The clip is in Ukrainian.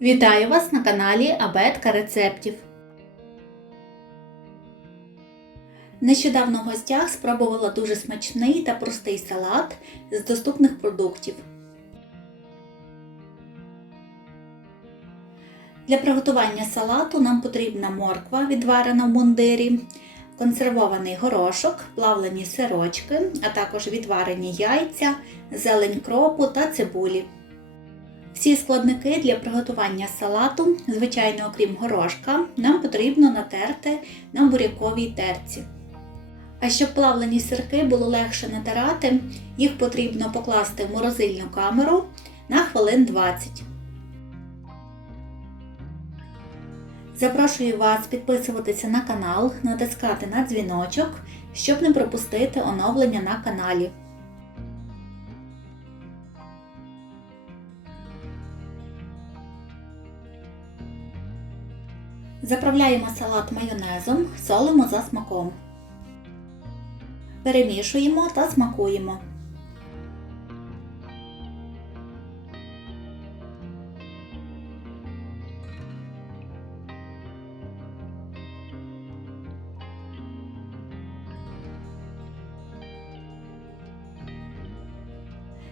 Вітаю вас на каналі Абетка рецептів. Нещодавно в гостях спробувала дуже смачний та простий салат з доступних продуктів. Для приготування салату нам потрібна морква, відварена в мундирі, консервований горошок, плавлені сирочки, а також відварені яйця, зелень кропу та цибулі. Всі складники для приготування салату, звичайно, окрім горошка, нам потрібно натерти на буряковій терці. А щоб плавлені сирки було легше натирати, їх потрібно покласти в морозильну камеру на хвилин 20. Запрошую вас підписуватися на канал, натискати на дзвіночок, щоб не пропустити оновлення на каналі. Заправляємо салат майонезом, солимо за смаком. Перемішуємо та смакуємо.